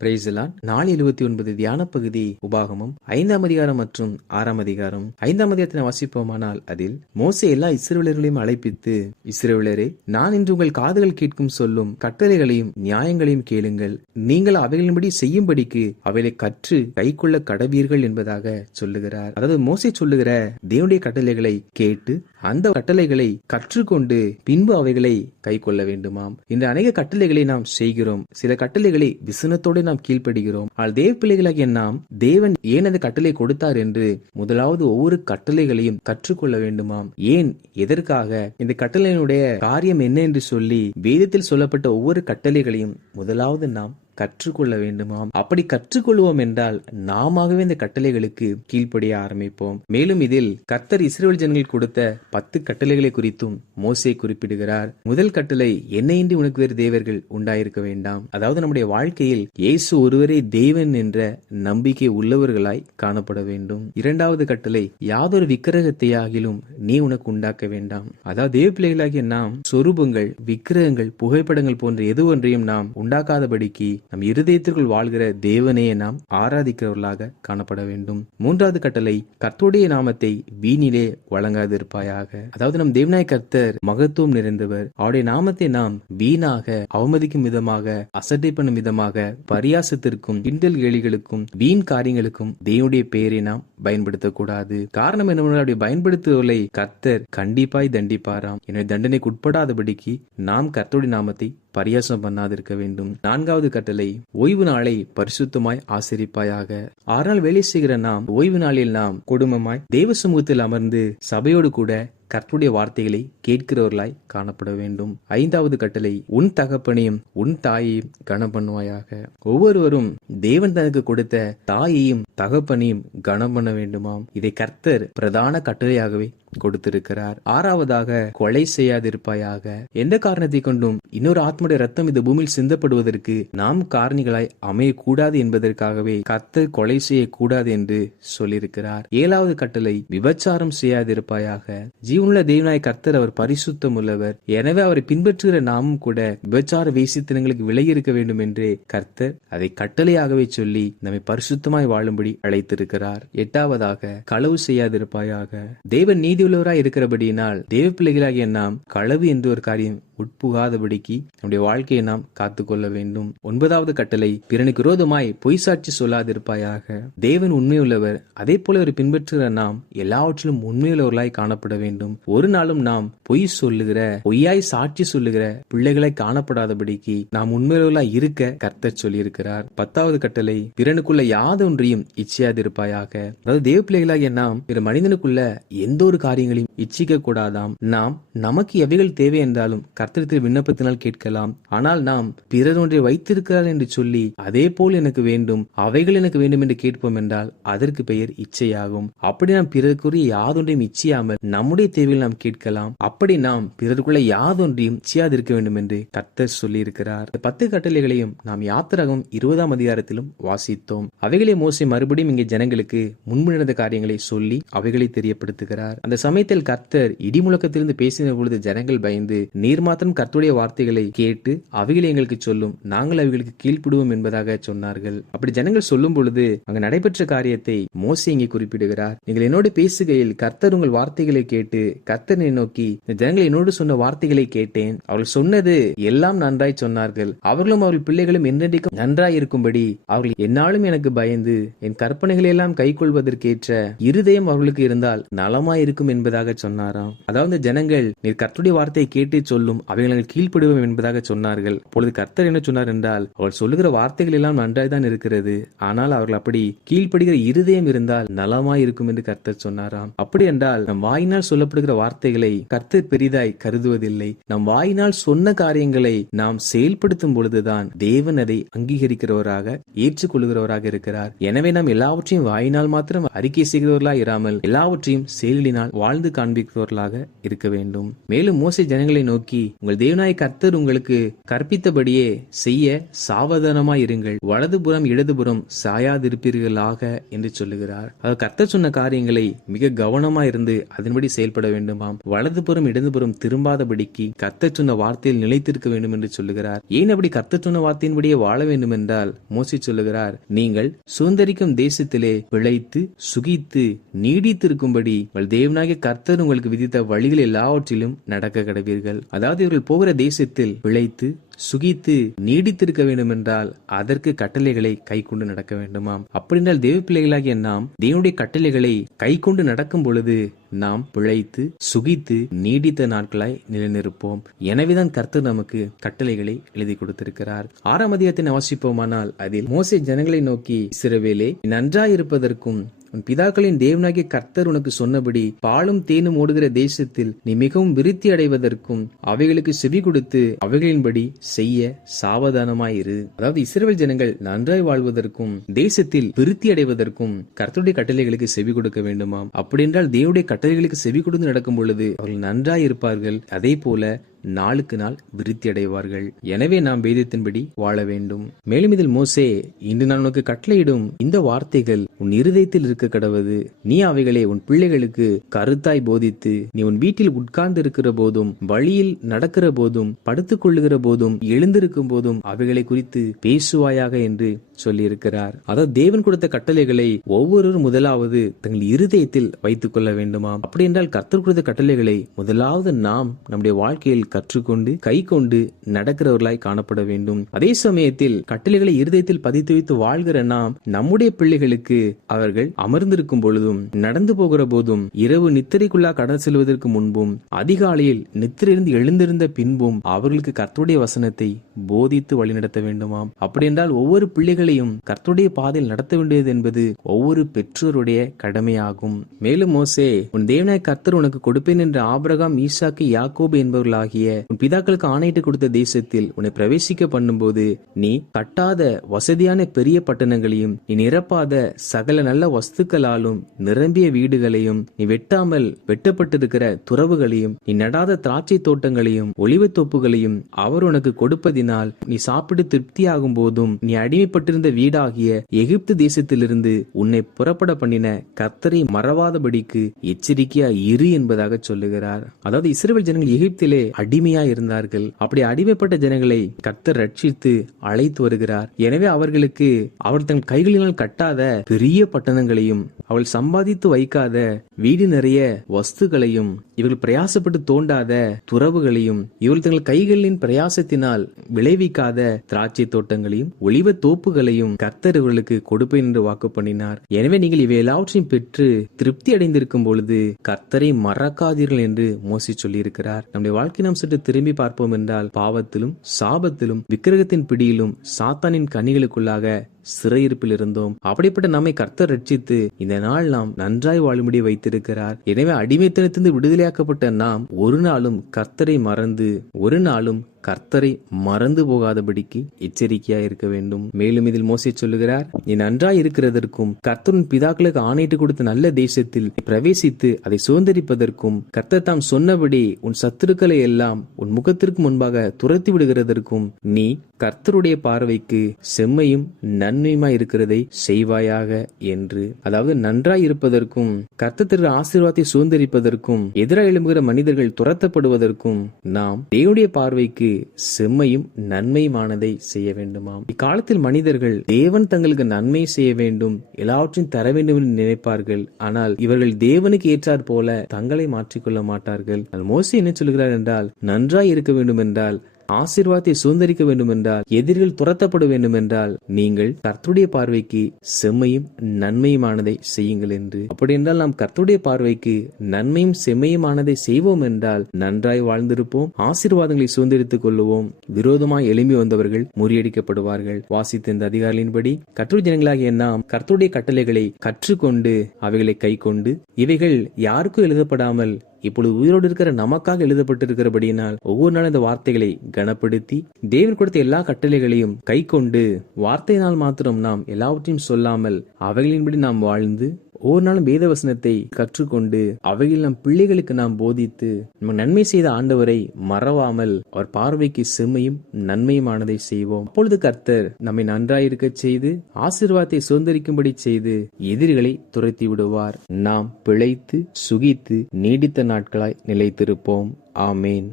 Praise the Lord. நாள் 79 தியான பகுதி உபாகமம் 5ஆம் அதிகாரம் மற்றும் 6ஆம் அதிகாரம். 5ஆம் அதிகாரத்தை வாசிப்போமானால் அதில் மோசே எல்லா இஸ்ரவேலர்களையும் அழைப்பித்து, இஸ்ரவேலரே, நான் இன்று உங்கள் காதுகள் கேட்கும் சொல்லும் கட்டளைகளையும் நியாயங்களையும் கேளுங்கள். நீங்கள் அவைகளின்படி செய்யும்படிக்கு அவைகளை கற்று கைக்கொள்ள கடவீர்கள் என்பதாக சொல்லுகிறார். அதாவது மோசே சொல்லுகிற தேவனுடைய கட்டளைகளை கேட்டு அந்த கட்டளைகளை கற்றுக்கொண்டு பின்பு அவைகளை கை கொள்ள வேண்டுமாம். இந்த அநேக கட்டளைகளை நாம் செய்கிறோம். சில கட்டளைகளை விசனத்தோடு நாம் கீழ்ப்படுகிறோம். ஆனால் தேவ பிள்ளைகளாகிய நாம் தேவன் ஏன் அந்த கட்டளை கொடுத்தார் என்று முதலாவது ஒவ்வொரு கட்டளைகளையும் கற்றுக்கொள்ள வேண்டுமாம். ஏன், எதற்காக, இந்த கட்டளையினுடைய காரியம் என்ன என்று சொல்லி வேதத்தில் சொல்லப்பட்ட ஒவ்வொரு கட்டளைகளையும் முதலாவது நாம் கற்றுக்கொள்ள வேண்டுமாம். அப்படி கற்றுக்கொள்வோம் என்றால் நாமவே இந்த கட்டளைகளுக்கு கீழ்ப்படிய ஆரம்பிப்போம். மேலும் இதில் கர்த்தர் இஸ்ரவேல் ஜனங்கள் கொடுத்த 10 கட்டளைகளை குறித்தும் மோசே குறிப்பிடுகிறார். முதல் கட்டளை, என்னையின்றி உனக்கு வேறு தேவர்கள் உண்டாயிருக்க வேண்டாம். அதாவது நம்முடைய வாழ்க்கையில் இயேசு ஒருவரே தேவன் என்ற நம்பிக்கை உள்ளவர்களாய் காணப்பட வேண்டும். இரண்டாவது கட்டளை, யாதொரு விக்கிரகத்தையாகிலும் நீ உனக்கு உண்டாக்க வேண்டாம். அதாவது தேவ பிள்ளைகளாகிய நாம் சொரூபங்கள், விக்கிரகங்கள், புகைப்படங்கள் போன்ற எது ஒன்றையும் நாம் உண்டாக்காதபடிக்கு நம் இருதயத்திற்குள் வாழ்கிற தேவனையே நாம் ஆராதிக்கிறவர்களாக காணப்பட வேண்டும். மூன்றாவது கட்டளை, கர்த்தருடைய நாமத்தை வீணிலே வழங்காதிருப்பாயாக. அதாவது நம் தேவனாய் கர்த்தர் மகத்துவம் நிறைந்தவர். அவருடைய நாமத்தை நாம் வீணாக அவமதிக்கும் விதமாக, அசட்டை பண்ணும் விதமாக, பரியாசத்திற்கும் கிண்டல் கேலிகளுக்கும் வீண் காரியங்களுக்கும் தேவனுடைய பெயரை நாம் பயன்படுத்தக்கூடாது. காரணம் என்னவென்றால் அப்படி பயன்படுத்துவதை கர்த்தர் கண்டிப்பாய் தண்டிப்பாராம். எனவே தண்டனைக்கு உட்படாதபடிக்கு நாம் கர்த்தருடைய நாமத்தை பரியாசம் பண்ணாதிருக்க வேண்டும். நான்காவது கட்டளை, ஓய்வு நாளை பரிசுத்தமாய் ஆசரிப்பாயாக. 6 நாள் வேலை செய்கிற நாம் ஓய்வு நாளில் நாம் குடும்பமாய் தேவ சமூகத்தில் அமர்ந்து சபையோடு கூட கர்த்தருடைய வார்த்தைகளை கேட்கிறவர்களாய் காணப்பட வேண்டும். 5வது கட்டளை, உன் தகப்பனையும் உன் தாயையும் கனம் பண்ணுவாயாக. ஒவ்வொருவரும் தேவன் தனக்கு கொடுத்த தாயையும் தகப்பனையும் கனம் பண்ண வேண்டுமாம். இதை கர்த்தர் பிரதான கட்டளையாகவே கொடுத்திருக்கிறார். 6வதாக, கொலை செய்யாதிருப்பாயாக. எந்த காரணத்தை கொண்டும் இன்னொரு ஆத்மடைய ரத்தம் இந்த பூமியில் சிந்தப்படுவதற்கு நாம் காரணிகளாய் அமையக்கூடாது என்பதற்காகவே கர்த்தர் கொலை செய்யக்கூடாது என்று சொல்லியிருக்கிறார். 7வது கட்டளை, விபச்சாரம் செய்யாதிருப்பாயாக. ஜீவனுள்ள தேவனாய் கர்த்தர் அவர் பரிசுத்தம் உள்ளவர். எனவே அவரை பின்பற்றுகிற நாமும் கூட விபச்சார வேசித்தனங்களுக்கு விலகி இருக்க வேண்டும் என்று கர்த்தர் அதை கட்டளையாகவே சொல்லி நம்மை பரிசுத்தமாய் வாழும்படி அழைத்திருக்கிறார். 8வதாக, களவு செய்யாதிருப்பாயாக. தேவன் நீதியுள்ளவராய் இருக்கிறபடியினால் தேவ பிள்ளைகளாகிய நாம் களவு என்று ஒரு காரியம் உட்புகாதபடிக்கு நம்முடைய வாழ்க்கையை நாம் காத்துக்கொள்ள வேண்டும். 9வது கட்டளை, பிறனுக்கு விரோதமாய் பொய் சாட்சி சொல்லாதிருப்பாயாக. தேவன் உண்மையுள்ளவர். அதே போல ஒரு பின்பற்றுகிற நாம் எல்லாவற்றிலும் உண்மையுள்ளவர்களாய் காணப்பட வேண்டும். ஒரு நாளும் நாம் பொய் சொல்லுகிற, பொய்யாய் சாட்சி சொல்லுகிற பிள்ளைகளை காணப்படாதபடிக்கு நாம் உண்மையுள்ளவர்களாய் இருக்க கர்த்தர் சொல்லியிருக்கிறார். 10வது கட்டளை, பிறனுக்குள்ள யாதொன்றையும் இச்சையாதிருப்பாயாக. அதாவது தேவ பிள்ளைகளாகிய நாம் பிற மனிதனுக்குள்ள எந்த ஒரு காரியங்களையும் இச்சிக்க கூடாதாம். நாம் நமக்கு எவைகள் தேவை என்றாலும் கர்த்தரிடத்தில் விண்ணப்பத்தினால் கேட்கலாம். ஆனால் நாம் பிறர் ஒன்றை வைத்திருக்கிறார் என்று சொல்லி அதே போல் எனக்கு வேண்டும், அவைகள் எனக்கு வேண்டும் என்று கேட்போம் என்றால் அதற்கு பெயர் இச்சையாகும். அப்படி நாம் பிறருக்குரிய யாதொன்றையும் இச்சையாமல் நம்முடைய தேவையில் நாம் கேட்கலாம். அப்படி நாம் பிறருக்குள்ள யாதொன்றையும் இச்சையாதிருக்க வேண்டும் என்று கர்த்தர் சொல்லி இருக்கிறார். 10 கட்டளைகளையும் நாம் யாத்திராகமம் 20ஆம் அதிகாரத்திலும் வாசித்தோம். அவைகளை மோசே மறுபடியும் இங்கே ஜனங்களுக்கு முன்பு நடந்த காரியங்களை சொல்லி அவைகளை தெரியப்படுத்துகிறார். அந்த சமயத்தில் கர்த்தர் இடிமுழக்கத்திலிருந்து பேசின பொழுது ஜனங்கள் பயந்து, நீர் மாத்திரம் கர்த்தருடைய வார்த்தைகளை கேட்டு அவைகளை எங்களுக்கு சொல்லும், நாங்கள் அவைகளுக்கு கீழ்ப்படுவோம் என்பதாக சொன்னார்கள். அப்படி ஜனங்கள் சொல்லும் பொழுது அங்கு நடைபெற்ற காரியத்தை மோசே இங்கே குறிப்பிடுகிறார். நீங்கள் என்னோடு பேசுகையில் கர்த்தர் உங்கள் வார்த்தைகளை கேட்டு, கர்த்தரை நோக்கி, ஜனங்கள் என்னோடு சொன்ன வார்த்தைகளை கேட்டேன், அவர்கள் சொன்னது எல்லாம் நன்றாய் சொன்னார்கள், அவர்களும் அவர்கள் பிள்ளைகளும் என்றென்றைக்கும் நன்றாய் இருக்கும்படி அவர்கள் என்னாலும் எனக்கு பயந்து என் கற்பனைகளை எல்லாம் கை கொள்வதற்கேற்ற இருதயம் அவர்களுக்கு இருந்தால் நலமாய் இருக்கும் என்பதாக சொன்னாராம். அதாவது ஜனங்கள் நீர் கர்த்தருடைய வார்த்தையை கேட்டு சொல்லும், அவைகள் கீழ்ப்படுவோம் என்பதாக சொன்னார்கள். அப்பொழுது கர்த்தர் என்ன சொன்னார் என்றால், அவள் சொல்லுகிற வார்த்தைகள் எல்லாம் நன்றாய் தான் இருக்கிறது, ஆனால் அவர்கள் அப்படி கீழ்ப்படுகிற இருதயம் இருந்தால் நலமாய் இருக்கும் என்று கர்த்தர் சொன்னாராம். அப்படி என்றால் நம் வாயினால் சொல்லப்படுகிற வார்த்தைகளை கர்த்தர் பெரிதாய் கருதுவதில்லை. நம் வாயினால் சொன்ன காரியங்களை நாம் செயல்படுத்தும் பொழுதுதான் தேவன் அதை அங்கீகரிக்கிறவராக ஏற்றுக்கொள்கிறவராக இருக்கிறார். எனவே நாம் எல்லாவற்றையும் வாயினால் மாத்திரம் அறிக்கை செய்கிறவர்களாக இராமல் எல்லாவற்றையும் செயலினால் வாழ்ந்து காண்பிக்கிறவர்களாக இருக்க வேண்டும். மேலும் மோசே ஜனங்களை நோக்கி, உங்கள் தேவனாய கர்த்தர் உங்களுக்கு கற்பித்தபடியே செய்ய சாவதானமாய் இருங்கள், வலதுபுறம் இடதுபுறம் சாயாதிருப்பீர்களாக என்று சொல்லுகிறார். கர்த்தர் சொன்ன காரியங்களை மிக கவனமாய் இருந்து அதன்படி செயல்பட செயல்பட வேண்டுமாம். வலதுபுறம் இடதுபுறம் திரும்பாதபடிக்கு கர்த்தர் சொன்ன வார்த்தையில் நிலைத்திருக்க வேண்டும் என்று சொல்லுகிறார். ஏன் அப்படி கர்த்தர் சொன்ன வார்த்தையின்படியே வாழ வேண்டும் என்றால் மோசே சொல்லுகிறார், நீங்கள் சுதந்தரிக்கும் தேசத்திலே பிழைத்து சுகித்து நீடித்திருக்கும்படி தேவனாகிய கர்த்தர் உங்களுக்கு விதித்த வழிகள் எல்லாவற்றிலும் நடக்க கடவீர்கள். அதாவது இவர்கள் போகிற தேசத்தில் பிழைத்து சுகித்து நீடித்திருக்க வேண்டும் என்றால் அதற்கு கட்டளைகளை கை கொண்டு நடக்க வேண்டுமாம். அப்படின்றால் தேவ பிள்ளைகளாகிய நாம் தேவனுடைய கட்டளைகளை கை கொண்டு நடக்கும் பொழுது நாம் பிழைத்து சுகித்து நீடித்த நாட்களாய் நிலைநிற்போம். எனவேதான் கர்த்தர் நமக்கு கட்டளைகளை எழுதி கொடுத்திருக்கிறார். 6ஆம் அதிகாரத்தை வாசிப்போமானால் அதில் மோசே ஜனங்களை நோக்கி, இஸ்ரவேலே நன்றாயிருப்பதற்கும் உன் பிதாக்களின் தேவனாகிய கர்த்தர் உனக்கு சொன்னபடி பாலும் தேனும் ஓடுகிற தேசத்தில் நீ மிகவும் விருத்தி அடைவதற்கும் அவைகளுக்கு செவி கொடுத்து அவைகளின்படி செய்ய சாவதானமாயிரு. அதாவது இஸ்ரவேல் ஜனங்கள் நன்றாய் வாழ்வதற்கும் தேசத்தில் விருத்தி அடைவதற்கும் கர்த்தருடைய கட்டளைகளுக்கு செவி கொடுக்க வேண்டுமாம். அப்படி என்றால் தேவனுடைய கட்டளைகளுக்கு செவி கொடுத்து நடக்கும் பொழுது அவர்கள் நன்றாய் இருப்பார்கள். அதே போல நாளுக்கு நாள் விருத்தி அடைவார்கள். எனவே நாம் வேதத்தின்படி வாழ வேண்டும். மேலும் இதில் மோசே, இன்று நான் உனக்கு கட்டளையிடும் இந்த வார்த்தைகள் உன் இருதயத்தில் இருக்க கடவது. நீ அவைகளை உன் பிள்ளைகளுக்கு கருத்தாய் போதித்து நீ உன் வீட்டில் உட்கார்ந்து இருக்கிற போதும் வழியில் நடக்கிற போதும் படுத்துக் கொள்ளுகிற போதும் எழுந்திருக்கும் போதும் அவைகளை குறித்து பேசுவாயாக என்று சொல்லி இருக்கிறார். அதாவது தேவன் கொடுத்த கட்டளைகளை ஒவ்வொருவரும் முதலாவது தங்கள் இருதயத்தில் வைத்துக் கொள்ள வேண்டுமாம். அப்படி என்றால் கர்த்தர் கொடுத்த கட்டளைகளை முதலாவது நாம் நம்முடைய வாழ்க்கையில் கற்றுக்கொண்டு கை கொண்டு நடக்கிறவர்களாய் காணப்பட வேண்டும். அதே சமயத்தில் கட்டளைகளை இருதயத்தில் பதித்து வைத்து வாழ்கிற நாம் நம்முடைய பிள்ளைகளுக்கு அவர்கள் அமர்ந்திருக்கும் பொழுதும் நடந்து போகிற போதும் இரவு நித்திரைக்குள்ளா கடந்து செல்வதற்கு முன்பும் அதிகாலையில் நித்திரையிலிருந்து எழுந்திருந்த பின்பும் அவர்களுக்கு கர்த்தருடைய வசனத்தை போதித்து வழிநடத்த வேண்டுமாம். அப்படி என்றால் ஒவ்வொரு பிள்ளைகளையும் கர்த்தருடைய பாதையில் நடத்த வேண்டியது என்பது ஒவ்வொரு பெற்றோருடைய கடமையாகும். மேலும் மோசே, உன் தேவனாய் கர்த்தர் உனக்கு கொடுப்பேன் என்ற ஆபிரகாம், ஈசாக்கு, யாக்கோபு என்பவர்களாகிய உன் பிதாக்களுக்கு ஆணையிட்டு கொடுத்த தேசத்தில் உன்னை பிரவேசிக்க பண்ணும்போது நீ கட்டாத வசதியான பெரிய பட்டணங்களையும் நீ நிரப்பாத சகல நல்ல வஸ்துக்களாலும் நிரம்பிய வீடுகளையும் நீ வெட்டாமல் வெட்டப்பட்டிருக்கிற துறவுகளையும் நீ நடாத திராட்சை தோட்டங்களையும் ஒலிவத் தோப்புகளையும் அவர் உனக்கு கொடுப்பதினால் நீ சாப்பிட்டு திருப்தியாகும் போதும் நீ அடிமைப்பட்டிருந்த வீடாகிய எகிப்து தேசத்திலிருந்து உன்னை புறப்பட பண்ணின கர்த்தரை மறவாதபடிக்கு எச்சரிக்கையா இரு என்பதாக சொல்லுகிறார். அதாவது இஸ்ரவேல் ஜனங்கள் எகிப்திலே அடிமையா இருந்தார்கள். அப்படி அடிமைப்பட்ட ஜனங்களை கர்த்தர் ரட்சித்து அழைத்து வருகிறார். எனவே அவர்களுக்கு அவர் தங்கள் கைகளினால் கட்டாத பெரிய பட்டணங்களையும் அவள் சம்பாதித்து வைக்காத வீடு நிறைய வஸ்துகளையும் இவர்கள் பிரயாசப்பட்டு தோண்டாத துறவுகளையும் இவர்கள் தங்கள் கைகளின் பிரயாசத்தினால் விளைவிக்காத திராட்சை தோட்டங்களையும் ஒலிவ தோப்புகளையும் கர்த்தர் இவர்களுக்கு கொடுப்பேன் என்று வாக்கு பண்ணினார். எனவே நீங்கள் இவை எல்லாவற்றையும் பெற்று திருப்தி அடைந்திருக்கும் பொழுது கர்த்தரை மறக்காதீர்கள் என்று மோசே சொல்லி இருக்கிறார். நம்முடைய வாழ்க்கை நாம் சற்று திரும்பி பார்ப்போம் என்றால் பாவத்திலும் சாபத்திலும் விக்கிரகத்தின் பிடியிலும் சாத்தானின் கனிகளுக்குள்ளாக சிறையிருப்பில் இருந்தோம். அப்படிப்பட்ட நம்மை கர்த்தர் ரட்சித்து இந்த நாள் நாம் நன்றாய் வாழும்படி வைத்திருக்கிறார். எனவே அடிமைத்தனத்திலிருந்து விடுதலையாக்கப்பட்ட நாம் ஒரு நாளும் கர்த்தரை மறந்து போகாதபடிக்கு எச்சரிக்கையா இருக்க வேண்டும். மேலும் இதில் மோசே சொல்லுகிறார், நீ நன்றாய் இருக்கிறதற்கும் கர்த்தரின் பிதாக்களுக்கு ஆணையிட்டு கொடுத்த நல்ல தேசத்தில் பிரவேசித்து அதை சுதந்தரிப்பதற்கும் கர்த்தர் தாம் சொன்னபடி உன் சத்துருக்களை எல்லாம் உன் முகத்திற்கு முன்பாக துரத்தி விடுகிறதற்கும் நீ கர்த்தருடைய பார்வைக்கு செம்மையும் நன்மையுமாய் இருக்கிறதை செய்வாயாக என்று. அதாவது நன்றாய் இருப்பதற்கும் கர்த்தர் ஆசீர்வாதத்தை சுதந்தரிப்பதற்கும் எதிராக எழும்புகிற மனிதர்கள் துரத்தப்படுவதற்கும் நாம் தேவனுடைய பார்வைக்கு செம்மையும் நன்மையுமானதை செய்ய வேண்டுமாம். இக்காலத்தில் மனிதர்கள் தேவன் தங்களுக்கு நன்மை செய்ய வேண்டும், எல்லாவற்றையும் தர வேண்டும் என்று நினைப்பார்கள். ஆனால் இவர்கள் தேவனுக்கு ஏற்றாற் போல தங்களை மாற்றிக்கொள்ள மாட்டார்கள். மோசே என்ன சொல்கிறார் என்றால், நன்றாய் இருக்க வேண்டும் என்றால், ஆசீர்வாதத்தை சுதந்தரிக்க வேண்டும் என்றால், எதிரிகள் துரத்தப்பட வேண்டும் என்றால் நீங்கள் கர்த்தருடைய பார்வைக்கு செம்மையும் நன்மையுமானதை செய்யுங்கள் என்று. அப்படி என்றால் நாம் கர்த்தருடைய பார்வைக்கு நன்மையும் செம்மையுமானதை செய்வோம் என்றால் நன்றாய் வாழ்ந்திருப்போம், ஆசீர்வாதங்களை சுதந்திரித்துக் கொள்ளுவோம். விரோதமாய் எழும்பி வந்தவர்கள் முறியடிக்கப்படுவார்கள். வாசித்த இந்த அதிகாரிகளின்படி கர்த்தருடைய ஜனங்களாகிய நாம் கர்த்தருடைய கட்டளைகளை கற்றுக்கொண்டு அவைகளை கை கொண்டு இவைகள் யாருக்கும் எழுதப்படாமல் இப்பொழுது உயிரோடு இருக்கிற நமக்காக எழுதப்பட்டிருக்கிறபடியினால் ஒவ்வொரு நாளும் இந்த வார்த்தைகளை கனப்படுத்தி தேவன் கொடுத்த எல்லா கட்டளைகளையும் கை கொண்டு வார்த்தையினால் மாத்திரம் நாம் எல்லாவற்றையும் சொல்லாமல் அவைகளின்படி நாம் வாழ்ந்து ஒவ்வொரு நாளும் வேத வசனத்தை கற்றுக்கொண்டு அவையில் நம் பிள்ளைகளுக்கு நாம் போதித்து நம்ம நன்மை செய்த ஆண்டவரை மறவாமல் அவர் பார்வைக்கு செம்மையும் நன்மையுமானதை செய்வோம். அப்பொழுது கர்த்தர் நம்மை நன்றாயிருக்க செய்து ஆசீர்வாதத்தை சுதந்திரிக்கும்படி செய்து எதிரிகளை துரத்தி விடுவார். நாம் பிழைத்து சுகித்து நீடித்த நாட்களாய் நிலைத்திருப்போம். ஆமேன்.